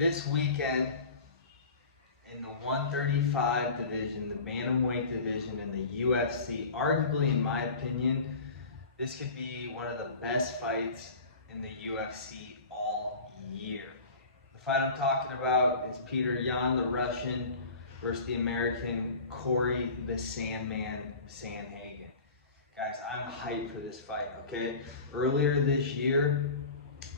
This weekend in the 135 division, the bantamweight division in the UFC, arguably in my opinion, this could be one of the best fights in the UFC all year. The fight I'm talking about is Petr the Russian versus the American Cory the Sandman Sandhagen. Guys, I'm hyped for this fight, okay? Earlier this year,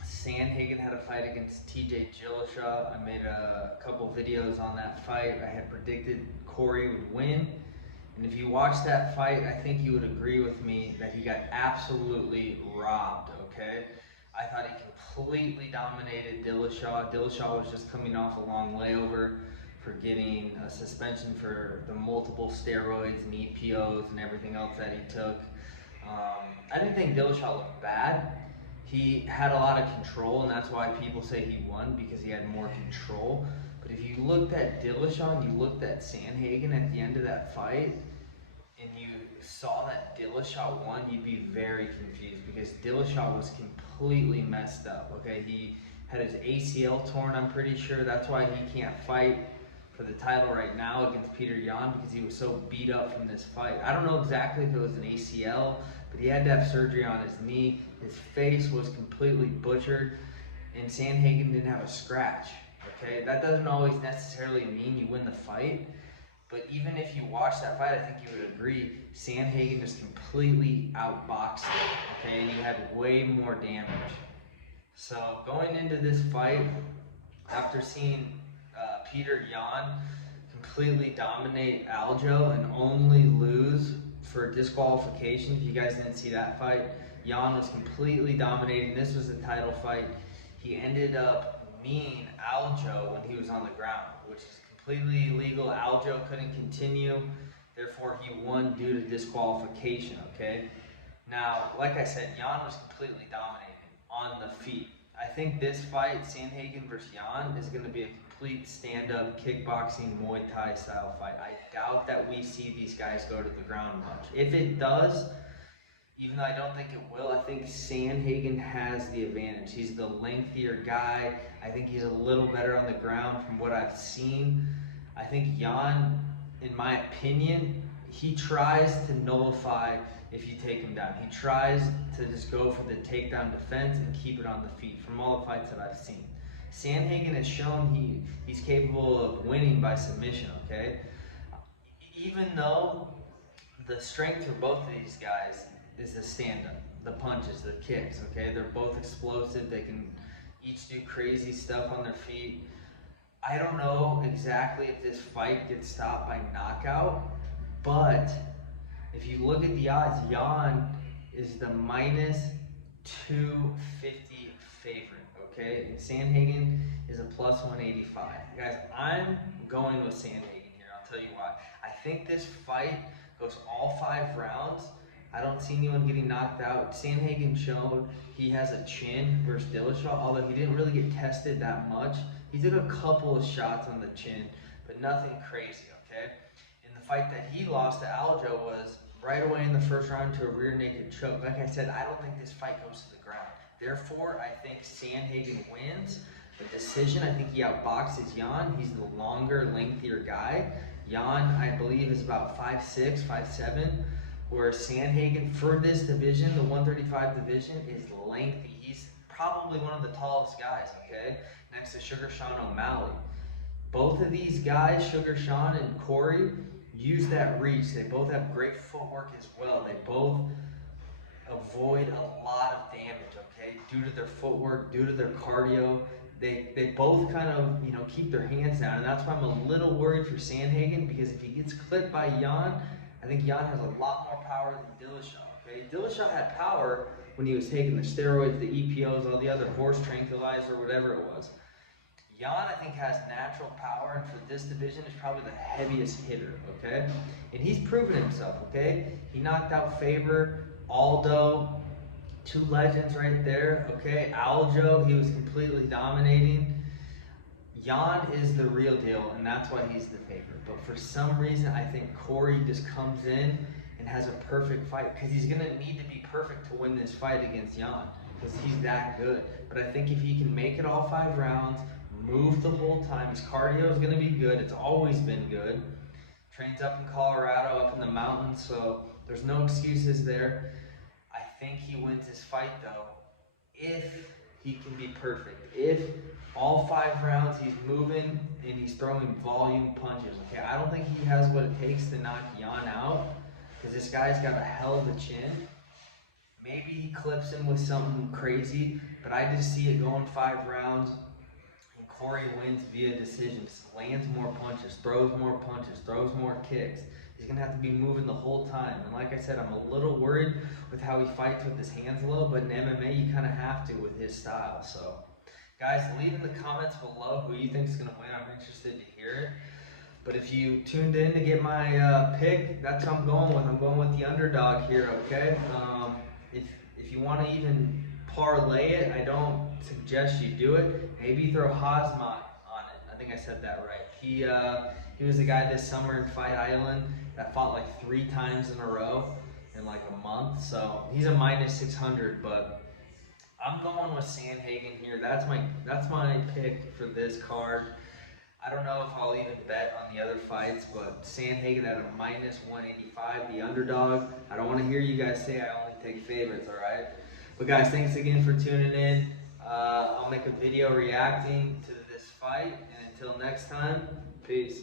Sandhagen had a fight against TJ Dillashaw. I made a couple videos on that fight. I had predicted Cory would win. And if you watch that fight, I think you would agree with me that he got absolutely robbed, okay? I thought he completely dominated Dillashaw. Dillashaw was just coming off a long layover for getting a suspension for the multiple steroids and EPOs and everything else that he took. I didn't think Dillashaw looked bad. He had a lot of control, and that's why people say he won, because he had more control. But if you looked at Dillashaw and you looked at Sandhagen at the end of that fight, and you saw that Dillashaw won, you'd be very confused, because Dillashaw was completely messed up, okay? He had his ACL torn, I'm pretty sure. That's why he can't fight for the title right now against Petr, because he was so beat up from this fight. I don't know exactly if it was an ACL, but he had to have surgery on his knee. His face was completely butchered, and Sandhagen didn't have a scratch, okay? That doesn't always necessarily mean you win the fight, but even if you watch that fight, I think you would agree, Sandhagen just completely outboxed it, okay? And he had way more damage. So going into this fight, after seeing Petr completely dominate Aljo and only lose for disqualification, if you guys didn't see that fight, Jan was completely dominating. This was a title fight. He ended up kneeing Aljo when he was on the ground, which is completely illegal. Aljo couldn't continue, therefore he won due to disqualification, okay? Now, like I said, Jan was completely dominating on the feet. I think this fight, Sandhagen versus Jan, is going to be a complete stand-up kickboxing Muay Thai style fight. I doubt that we see these guys go to the ground much. If it does, even though I don't think it will, I think Sandhagen has the advantage. He's the lengthier guy. I think he's a little better on the ground from what I've seen. I think Jan, in my opinion, he tries to nullify if you take him down. He tries to just go for the takedown defense and keep it on the feet from all the fights that I've seen. Sandhagen has shown he's capable of winning by submission, okay? Even though the strength for both of these guys is the stand-up, the punches, the kicks, okay? They're both explosive. They can each do crazy stuff on their feet. I don't know exactly if this fight gets stopped by knockout, but if you look at the odds, Jan is the minus 250 favorite, okay? And Sandhagen is a plus 185. Guys, I'm going with Sandhagen here. I'll tell you why. I think this fight goes all 5 rounds. I don't see anyone getting knocked out. Sandhagen showed he has a chin versus Dillashaw, although he didn't really get tested that much. He took a couple of shots on the chin, but nothing crazy, okay? And the fight that he lost to Aljo was right away in the first round to a rear naked choke. Like I said, I don't think this fight goes to the ground. Therefore, I think Sandhagen wins the decision. I think he outboxes Jan. He's the longer, lengthier guy. Jan, I believe, is about 5'6", 5'7", whereas Sandhagen, for this division, the 135 division, is lengthy. He's probably one of the tallest guys, okay, next to Sugar Sean O'Malley. Both of these guys, Sugar Sean and Cory, use that reach. They both have great footwork as well. They both avoid a lot of damage, okay, due to their footwork, due to their cardio. They both kind of, keep their hands down, and that's why I'm a little worried for Sandhagen, because if he gets clipped by Jan, I think Jan has a lot more power than Dillashaw, okay? Dillashaw had power when he was taking the steroids, the EPOs, all the other horse tranquilizer, whatever it was. Jan, I think, has natural power, and for this division is probably the heaviest hitter, okay? And he's proven himself, okay? He knocked out Faber, Aldo, 2 legends right there, okay? Aljo, he was completely dominating. Jan is the real deal, and that's why he's the favorite. But for some reason, I think Cory just comes in and has a perfect fight, because he's going to need to be perfect to win this fight against Jan, because he's that good. But I think if he can make it all 5 rounds, move the whole time. His cardio is going to be good. It's always been good. Trains up in Colorado, up in the mountains, so there's no excuses there. I think he wins this fight though, if he can be perfect. If all 5 rounds he's moving and he's throwing volume punches. Okay, I don't think he has what it takes to knock Jan out, because this guy's got a hell of a chin. Maybe he clips him with something crazy, but I just see it going 5 rounds and Cory wins via decision. Just lands more punches, throws more kicks. He's going to have to be moving the whole time. And like I said, I'm a little worried with how he fights with his hands low, but in MMA you kind of have to with his style. So guys, leave in the comments below who you think is going to win. I'm interested to hear it. But if you tuned in to get my pick, that's what I'm going with. I'm going with the underdog here, okay? If you want to even parlay it, I don't suggest you do it. Maybe throw Hazmat on it. I think I said that right. He was the guy this summer in Fight Island that fought like 3 times in a row in like a month. So he's a minus 600, but I'm going with Sandhagen here. That's my pick for this card. I don't know if I'll even bet on the other fights, but Sandhagen at a minus 185, the underdog. I don't want to hear you guys say I only take favorites, all right? But guys, thanks again for tuning in. I'll make a video reacting to this fight, and until next time, peace.